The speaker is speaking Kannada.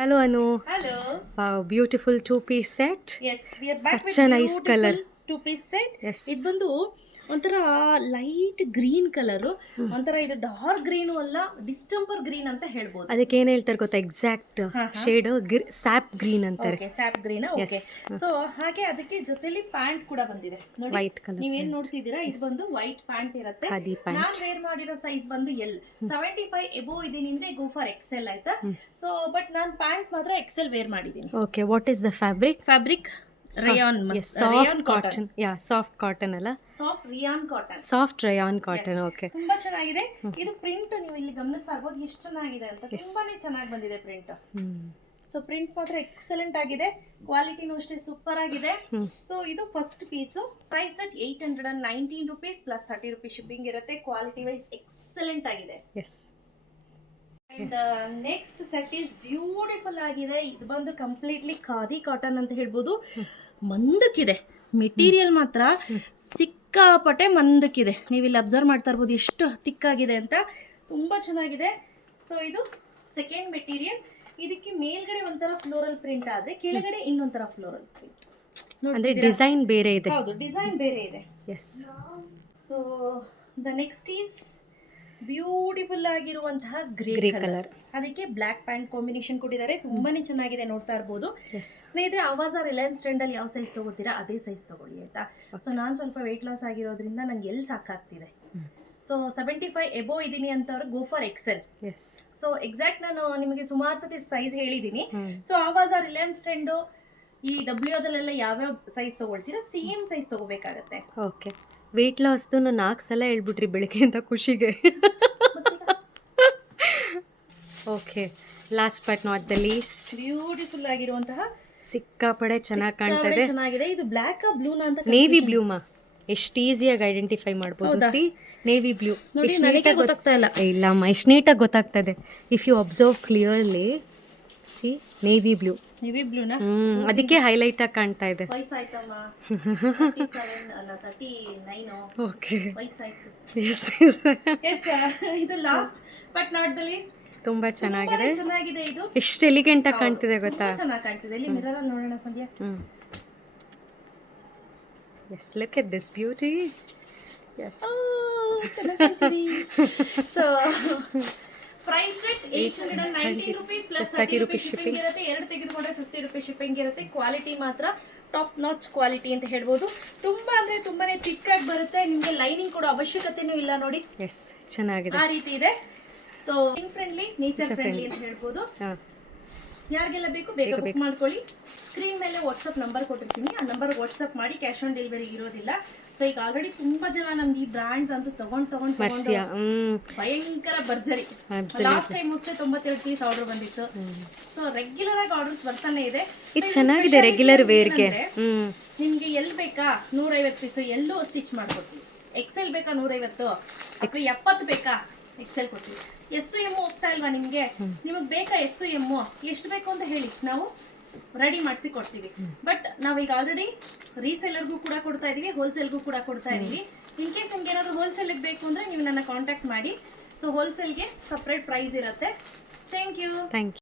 Hello Anu. Hello. Wow, beautiful two-piece set. Yes, we are back Such with a nice color. beautiful two-piece set. Yes. ಇದು ಬಂದು ಒಂಥರ ಲೈಟ್ ಗ್ರೀನ್ ಕಲರು, ಒಂಥರ ಇದು ಡಾರ್ಕ್ ಗ್ರೀನು ಅಲ್ಲ, ಡಿಸ್ಟಂಬರ್ ಗ್ರೀನ್ ಅಂತ ಹೇಳ್ಬೋದು. ಅದಕ್ಕೆ ಏನ್ ಹೇಳ್ತಾರೆ ಗೊತ್ತಾ, ಎಕ್ಸಾಕ್ಟ್ ಶೇಡ್ ಸ್ಯಾಪ್ ಗ್ರೀನ್ ಅಂತಾರೆ. Okay, sap green. Okay, so ಹಾಗೆ ಅದಕ್ಕೆ ಜೊತೆಲಿ ಪ್ಯಾಂಟ್ ಕೂಡ ಬಂದಿದೆ ನೋಡಿ. White colour. ನೀವೇನ್ ನೋಡ್ತಿದ್ದೀರಾ, ಇದು ಬಂದು ವೈಟ್ ಪ್ಯಾಂಟ್ ಇರುತ್ತೆ. ನಾನ್ ವೇರ್ ಮಾಡಿರೋ ಸೈಜ್ ಬಂದು ಎಲ್ 75 ಎಬೋ ಇದೀನಿ ಅಂದ್ರೆ ಗೋ ಫಾರ್ ಎಕ್ಸೆಲ್ ಆಯ್ತಾ. ಸೊ ಬಟ್ ನಾನು ಪ್ಯಾಂಟ್ ಮಾತ್ರ ಎಕ್ಸೆಲ್ ವೇರ್ ಮಾಡಿದ್ದೀನಿ. Okay, what is the fabric? Fabric rayon, soft cotton. Yeah, soft cotton ಅಲ್ಲ, soft rayon cotton. Soft Riyan cotton. Okay, ತುಂಬಾ ಚೆನ್ನಾಗಿದೆ. ಇದು ಪ್ರಿಂಟ್ ನೀವು ಇಲ್ಲಿ ಗಮನಿಸ್ತಾ ಇರಬಹುದು ಎಷ್ಟು ಚೆನ್ನಾಗಿದೆ ಅಂತ. ತುಂಬಾನೇ ಚೆನ್ನಾಗಿ ಬಂದಿದೆ ಪ್ರಿಂಟ್. ಸೊ ಪ್ರಿಂಟ್ ಮಾತ್ರ ಎಕ್ಸಲೆಂಟ್ ಆಗಿದೆ, ಕ್ವಾಲಿಟಿನೂ ಅಷ್ಟೇ ಸೂಪರ್ ಆಗಿದೆ. ಸೊ ಇದು first piece, price at 819 rupees plus 30 rupees shipping ಇರುತ್ತೆ. ಕ್ವಾಲಿಟಿ ವೈಸ್ ಎಕ್ಸಲೆಂಟ್ ಆಗಿದೆ. Yes. And next set is beautiful ಆಗಿದೆ. ಇದು ಬಂದು ಕಂಪ್ಲೀಟ್ಲಿ ಖಾದಿ ಕಾಟನ್ ಅಂತ ಹೇಳ್ಬೋದು. ಮಂದಕ್ಕಿದೆ ಮೆಟೀರಿಯಲ್, ಮಾತ್ರ ಸಿಕ್ಕಾಪಟ್ಟೆ ಮಂದಕ್ಕಿದೆ. ನೀವು ಇಲ್ಲಿ ಅಬ್ಸರ್ವ್ ಮಾಡ್ತಾ ಇರ್ಬೋದು ಎಷ್ಟು ತಿಕ್ಕಾಗಿದೆ ಅಂತ. ತುಂಬ ಚೆನ್ನಾಗಿದೆ. ಸೊ ಇದು ಸೆಕೆಂಡ್ ಮೆಟೀರಿಯಲ್. ಇದಕ್ಕೆ ಮೇಲ್ಗಡೆ ಒಂಥರ ಫ್ಲೋರಲ್ ಪ್ರಿಂಟ್ ಆದ್ರೆ ಕೆಳಗಡೆ ಇನ್ನೊಂಥರ ಫ್ಲೋರಲ್ ಪ್ರಿಂಟ್. ಅಂದ್ರೆ ಡಿಸೈನ್ ಬೇರೆ ಇದೆ. ಹೌದು, ಡಿಸೈನ್ ಬೇರೆ ಇದೆ. Yes. So the next is beautiful ಆಗಿರುವಂತಹ ಗ್ರೇ ಕಲರ್. ಅದಕ್ಕೆ ಬ್ಲ್ಯಾಕ್ ಪ್ಯಾಂಟ್ ಕಾಂಬಿನೇಷನ್ ಕೊಟ್ಟಿದ್ದಾರೆ. ತುಂಬಾನೇ ಚೆನ್ನಾಗಿದೆ, ನೋಡ್ತಾ ಇರ್ಬೋದು. ಸ್ನೇಹಿತರೆ, ಆವಾಜ ರಿಲಯನ್ಸ್ ಟ್ರೆಂಡ್ ಅಲ್ಲಿ ಯಾವ ಸೈಜ್ ತಗೋತೀರಾ ಅದೇ ಸೈಜ್ ತಗೊಳ್ಳಿ ಆಯ್ತಾ. ಸೊ ನಾನು ಸ್ವಲ್ಪ ವೆಯ್ಟ್ ಲಾಸ್ ಆಗಿರೋದ್ರಿಂದ ನಂಗೆ ಎಲ್ಲಿ ಸಾಕಾಗ್ತಿದೆ. ಸೊ 75 ಎಬೋ ಇದೀನಿ ಅಂತವ್ರು go for XL. So exact ನಾನು ನಿಮಗೆ ಸುಮಾರು ಸತಿ ಸೈಜ್ ಹೇಳಿದ್ದೀನಿ. ಸೊ ಆವಾಜ ರಿಲಯನ್ಸ್ ಟ್ರೆಂಡ್ ಈ ಡಬ್ಲ್ಯೂದಲ್ಲೆಲ್ಲ ಯಾವ್ಯಾವ ಸೈಜ್ ತಗೊಳ್ತೀರಾ ಸೇಮ್ ಸೈಜ್ ತಗೋಬೇಕಾಗತ್ತೆ. ಓಕೆ, ವೆಯ್ಟ್ ಲಾಸ್ದು 4 ಸಲ ಹೇಳ್ಬಿಟ್ರಿ ಬೆಳಿಗ್ಗೆ ಅಂತ ಖುಷಿಗೆ. Okay, last but not the least, beautiful ಆಗಿರುವಂತಹ ಸಿಕ್ಕಾಪಡೆ ಚೆನ್ನಾಗಿ ಕಾಣ್ತಾ ಇದೆ. ಚೆನ್ನಾಗಿದೆ. ಇದು ಬ್ಲ್ಯಾಕ್ ಬ್ಲೂನಾ ಅಂತ, ನೇವಿ ಬ್ಲೂ ಮಾ, ಎಷ್ಟು ಈಸಿಯಾಗಿ ಐಡೆಂಟಿಫೈ ಮಾಡ್ಬೋದು. ಸಿ, ನೇವಿ ಬ್ಲೂ ನನಗೆ ಗೊತ್ತಾಗ್ತಾ ಇಲ್ಲ. ಇಲ್ಲಮ್ಮ, ಎಷ್ಟು ನೀಟಾಗಿ ಗೊತ್ತಾಗ್ತಾ ಇದೆ. If you observe clearly, see, navy blue. Navy ಬ್ಲೂನಾ? ಅದಕ್ಕೆ ಹೈಲೈಟ್ ಆಗಿ ಕಾಣ್ತಾ ಇದೆ. ವಯಸ್ಸಾಯ್ತಮ್ಮ, 37 ಅಲ್ಲ 39. ಓಕೆ, ವಯಸ್ಸಾಯ್ತು. ಎಸ್. ಇದು last but not the least. ತುಂಬಾ ಚೆನ್ನಾಗಿದೆ. ಚೆನ್ನಾಗಿದೆ. ಇದು ಎಷ್ಟು ಎಲಿಗೆಂಟ್ ಆಗಿ ಕಾಣ್ತಿದೆ ಗೊತ್ತಾ. ಚೆನ್ನಾಗಿ ಕಾಣ್ತಿದೆ. ಇಲ್ಲಿ ಮಿರರ್ ಅಲ್ಲಿ ನೋಡೋಣ Sandhya. Yes, look at this beauty. Yes. So price rate 819 rupees plus 30 rupees shipping ಇರುತ್ತೆ. ಎರಡು ತೆಗೆದುಕೊಂಡ್ರೆ 50 rupees ಶಿಪ್ಪಿಂಗ್ ಇರುತ್ತೆ. ಕ್ವಾಲಿಟಿ ಮಾತ್ರ ಟಾಪ್ ನಾಚ್ ಕ್ವಾಲಿಟಿ ಅಂತ ಹೇಳ್ಬೋದು. ತುಂಬಾ ಅಂದ್ರೆ ತುಂಬಾನೇ ತಿಕ್ಕಾಗಿ ಬರುತ್ತೆ. ನಿಮಗೆ ಲೈನಿಂಗ್ ಕೊಡೋ ಅವಶ್ಯಕತೆನೂ ಇಲ್ಲ ನೋಡಿ. ಎಸ್, ಚೆನ್ನಾಗಿದೆ. ಆ ರೀತಿ ಇದೆ. ಸೊ ಫ್ರೆಂಡ್ಲಿ, ನೇಚರ್ ಫ್ರೆಂಡ್ಲಿ ಅಂತ ಹೇಳ್ಬೋದು. ಯಾರಿಗೆಲ್ಲ ಬೇಕು ಬೇಗ ಬುಕ್ ಮಾಡ್ಕೊಳ್ಳಿ. ಸ್ಕ್ರೀನ್ ಮೇಲೆ ವಾಟ್ಸಪ್ ನಂಬರ್ ಕೊಟ್ಟಿರ್ತೀನಿ, ಆ ನಂಬರ್ ವಾಟ್ಸಪ್ ಮಾಡಿ. ಕ್ಯಾಶ್ ಆನ್ ಡೆಲಿವರಿ ಇರೋದಿಲ್ಲ. ಸೊ ಈಗ ಆಲ್ರೆಡಿ ತುಂಬಾ ಜನ ನಮ್ಗೆ ಈ ಬ್ರ್ಯಾಂಡ್ ಅಂತೂ ತಗೊಂಡು ಭಯಂಕರ ಭರ್ಜರಿ. ಲಾಸ್ಟ್ ಟೈಮ್ ಅಷ್ಟೇ 92 ಪೀಸ್ ಆರ್ಡರ್ ಬಂದಿತ್ತು. ಸೊ ರೆಗ್ಯುಲರ್ ಆಗಿ ಆರ್ಡರ್ಸ್ ಬರ್ತಾನೆ ಇದೆ. ಇದು ಚೆನ್ನಾಗಿದೆ ರೆಗ್ಯುಲರ್ ವೇರ್ಗೆ. ನಿಮ್ಗೆ ಎಲ್ಲಿ ಬೇಕಾ 150 ಪೀಸು ಎಲ್ಲೂ ಸ್ಟಿಚ್ ಮಾಡ್ಕೊಡ್ತೀವಿ. ಎಕ್ಸೆಲ್ ಬೇಕಾ 150 ಅಥವಾ 70 ಬೇಕಾ ಎಕ್ಸೆಲ್ ಕೊಡ್ತೀವಿ. ಎಸ್ ಎಮ್ ಹೋಗ್ತಾ ಇಲ್ವಾ ನಿಮ್ಗೆ? ನಿಮಗೆ ಬೇಕಾ ಎಸ್ ಎಮ್? ಎಷ್ಟು ಬೇಕು ಅಂತ ಹೇಳಿ, ನಾವು ರೆಡಿ ಮಾಡಿಸಿ ಕೊಡ್ತೀವಿ. ಬಟ್ ನಾವೀಗ ಆಲ್ರೆಡಿ ರೀಸೇಲರ್ಗೂ ಕೂಡ ಕೊಡ್ತಾ ಇದೀವಿ, ಹೋಲ್ಸೇಲ್ಗೂ ಕೂಡ ಕೊಡ್ತಾ ಇದೀವಿ. ಇನ್ ಕೇಸ್ ನಿಮ್ಗೆ ಏನಾದ್ರು ಹೋಲ್ಸೇಲ್ಗೆ ಬೇಕು ಅಂದ್ರೆ ನೀವು ನನ್ನ ಕಾಂಟ್ಯಾಕ್ಟ್ ಮಾಡಿ. ಸೊ ಹೋಲ್ಸೇಲ್ಗೆ ಸಪ್ರೇಟ್ ಪ್ರೈಸ್ ಇರುತ್ತೆ. Thank you.